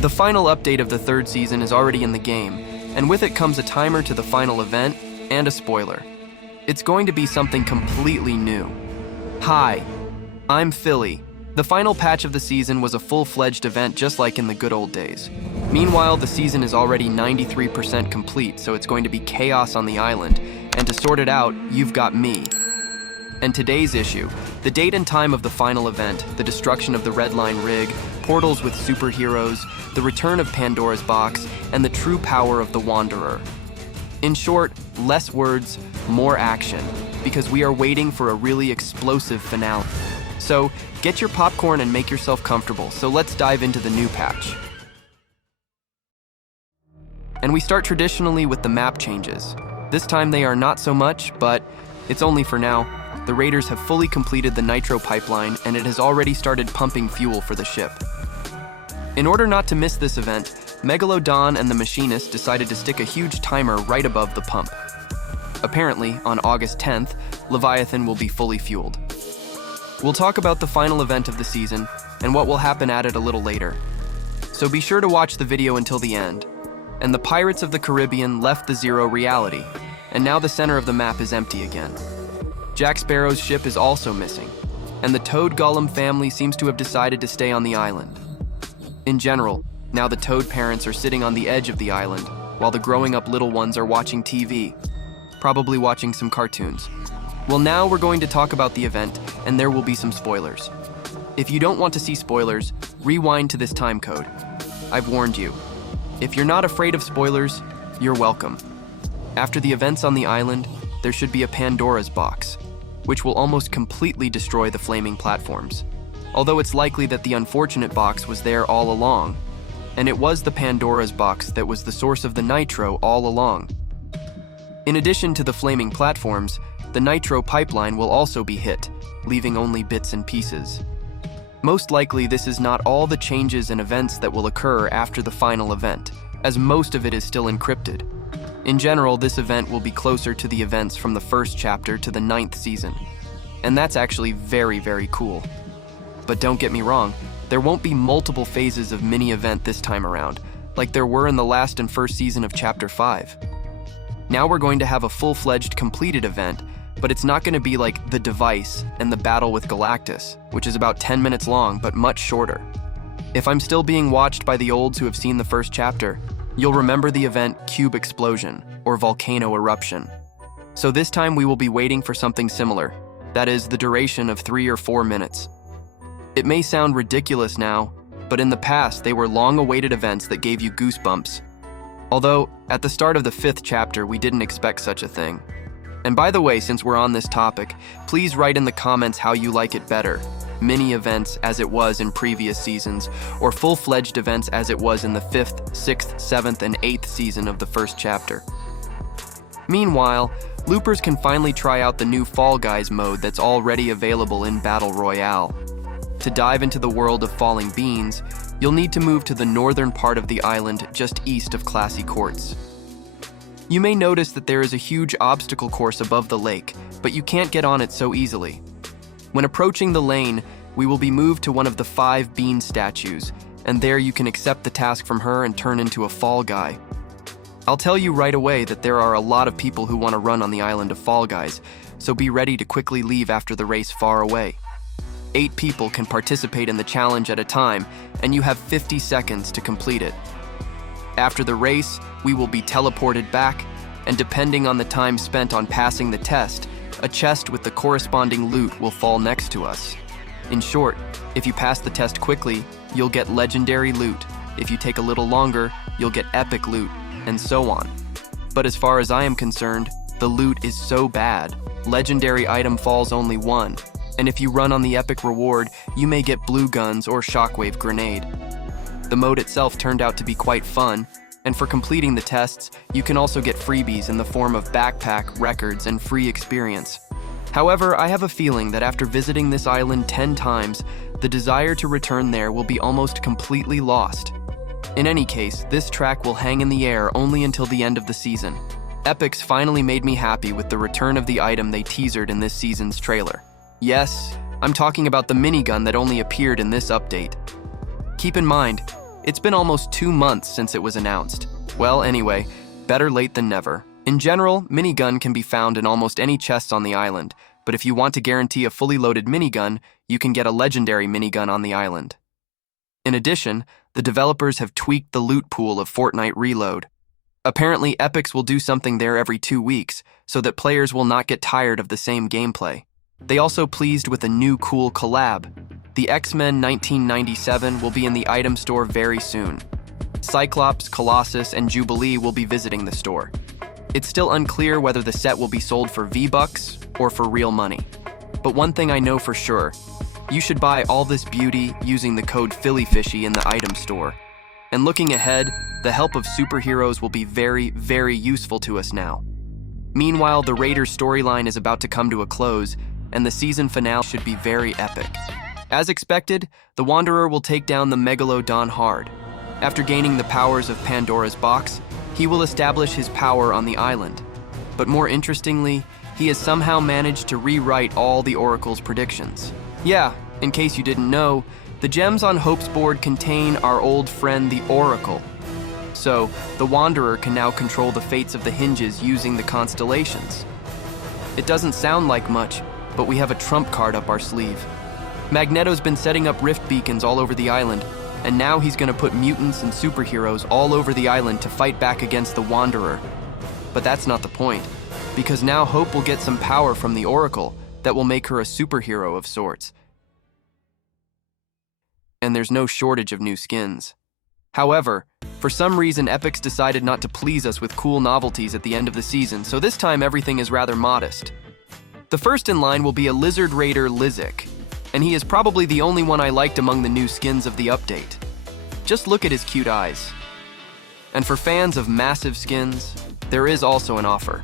The final update of the third season is already in the game, and with it comes a timer to the final event and a spoiler. It's going to be something completely new. Hi, I'm Philly. The final patch of the season was a full-fledged event just like in the good old days. Meanwhile, the season is already 93% complete, so it's going to be chaos on the island, and to sort it out, you've got me. And today's issue, the date and time of the final event, the destruction of the Red Line rig, portals with superheroes, the return of Pandora's box, and the true power of the Wanderer. In short, less words, more action, because we are waiting for a really explosive finale. So, get your popcorn and make yourself comfortable, so let's dive into the new patch. And we start traditionally with the map changes. This time they are not so much, but it's only for now. The Raiders have fully completed the nitro pipeline, and it has already started pumping fuel for the ship. In order not to miss this event, Megalodon and the Machinist decided to stick a huge timer right above the pump. Apparently, on August 10th, Leviathan will be fully fueled. We'll talk about the final event of the season and what will happen at it a little later. So be sure to watch the video until the end. And the Pirates of the Caribbean left the Zero reality, and now the center of the map is empty again. Jack Sparrow's ship is also missing, and the Toad Golem family seems to have decided to stay on the island. In general, now the Toad parents are sitting on the edge of the island, while the growing up little ones are watching TV, probably watching some cartoons. Well, now we're going to talk about the event, and there will be some spoilers. If you don't want to see spoilers, rewind to this time code. I've warned you. If you're not afraid of spoilers, you're welcome. After the events on the island, there should be a Pandora's box, which will almost completely destroy the flaming platforms. Although it's likely that the unfortunate box was there all along, and it was the Pandora's box that was the source of the nitro all along. In addition to the flaming platforms, the nitro pipeline will also be hit, leaving only bits and pieces. Most likely, this is not all the changes and events that will occur after the final event, as most of it is still encrypted. In general, this event will be closer to the events from the first chapter to the 9th season, and that's actually very, very cool. But don't get me wrong, there won't be multiple phases of mini-event this time around, like there were in the last and first season of Chapter 5. Now we're going to have a full-fledged completed event, but it's not going to be like The Device and the battle with Galactus, which is about 10 minutes long, but much shorter. If I'm still being watched by the olds who have seen the first chapter, you'll remember the event Cube Explosion, or Volcano Eruption. So this time we will be waiting for something similar, that is, the duration of 3 or 4 minutes. It may sound ridiculous now, but in the past they were long-awaited events that gave you goosebumps. Although, at the start of the 5th chapter, we didn't expect such a thing. And by the way, since we're on this topic, please write in the comments how you like it better. Mini events as it was in previous seasons, or full-fledged events as it was in the 5th, 6th, 7th, and 8th season of the first chapter. Meanwhile, loopers can finally try out the new Fall Guys mode that's already available in Battle Royale. To dive into the world of Falling Beans, you'll need to move to the northern part of the island just east of Classy Courts. You may notice that there is a huge obstacle course above the lake, but you can't get on it so easily. When approaching the lane, we will be moved to one of the 5 bean statues, and there you can accept the task from her and turn into a Fall Guy. I'll tell you right away that there are a lot of people who want to run on the island of Fall Guys, so be ready to quickly leave after the race far away. 8 people can participate in the challenge at a time, and you have 50 seconds to complete it. After the race, we will be teleported back, and depending on the time spent on passing the test, a chest with the corresponding loot will fall next to us. In short, if you pass the test quickly, you'll get legendary loot. If you take a little longer, you'll get epic loot, and so on. But as far as I am concerned, the loot is so bad, legendary item falls only 1, and if you run on the epic reward, you may get blue guns or shockwave grenade. The mode itself turned out to be quite fun, and for completing the tests, you can also get freebies in the form of backpack, records, and free experience. However, I have a feeling that after visiting this island 10 times, the desire to return there will be almost completely lost. In any case, this track will hang in the air only until the end of the season. Epix finally made me happy with the return of the item they teasered in this season's trailer. Yes, I'm talking about the minigun that only appeared in this update. Keep in mind, It's been almost 2 months since it was announced. Well, anyway, better late than never. In general, minigun can be found in almost any chests on the island, but if you want to guarantee a fully loaded minigun, you can get a legendary minigun on the island. In addition, the developers have tweaked the loot pool of Fortnite Reload. Apparently, epics will do something there every 2 weeks, so that players will not get tired of the same gameplay. They also pleased with a new cool collab. The X-Men 1997 will be in the item store very soon. Cyclops, Colossus, and Jubilee will be visiting the store. It's still unclear whether the set will be sold for V-Bucks or for real money. But one thing I know for sure, you should buy all this beauty using the code FillyFishy in the item store. And looking ahead, the help of superheroes will be very, very useful to us now. Meanwhile, the Raiders storyline is about to come to a close, and the season finale should be very epic. As expected, the Wanderer will take down the Megalodon hard. After gaining the powers of Pandora's box, he will establish his power on the island. But more interestingly, he has somehow managed to rewrite all the Oracle's predictions. Yeah, in case you didn't know, the gems on Hope's board contain our old friend the Oracle. So, the Wanderer can now control the fates of the hinges using the constellations. It doesn't sound like much, but we have a trump card up our sleeve. Magneto's been setting up rift beacons all over the island, and now he's gonna put mutants and superheroes all over the island to fight back against the Wanderer. But that's not the point, because now Hope will get some power from the Oracle that will make her a superhero of sorts. And there's no shortage of new skins. However, for some reason Epix decided not to please us with cool novelties at the end of the season, so this time everything is rather modest. The first in line will be a Lizard Raider Lizik, and he is probably the only one I liked among the new skins of the update. Just look at his cute eyes. And for fans of massive skins, there is also an offer.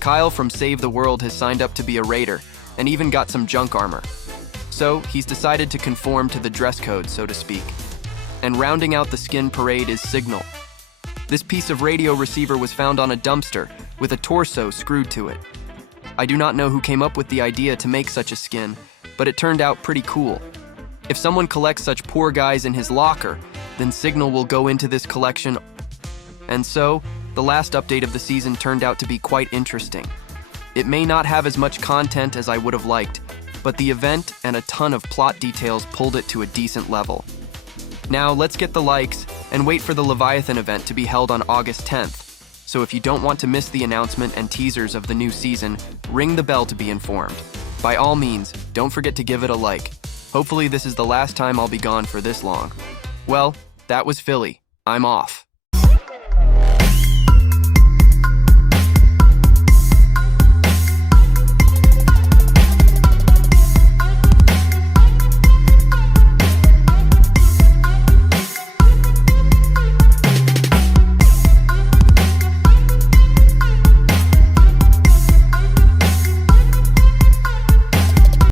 Kyle from Save the World has signed up to be a raider, and even got some junk armor. So, he's decided to conform to the dress code, so to speak. And rounding out the skin parade is Signal. This piece of radio receiver was found on a dumpster, with a torso screwed to it. I do not know who came up with the idea to make such a skin, but it turned out pretty cool. If someone collects such poor guys in his locker, then Signal will go into this collection. And so, the last update of the season turned out to be quite interesting. It may not have as much content as I would have liked, but the event and a ton of plot details pulled it to a decent level. Now, let's get the likes and wait for the Leviathan event to be held on August 10th. So if you don't want to miss the announcement and teasers of the new season, ring the bell to be informed. By all means, don't forget to give it a like. Hopefully this is the last time I'll be gone for this long. Well, that was Philly. I'm off.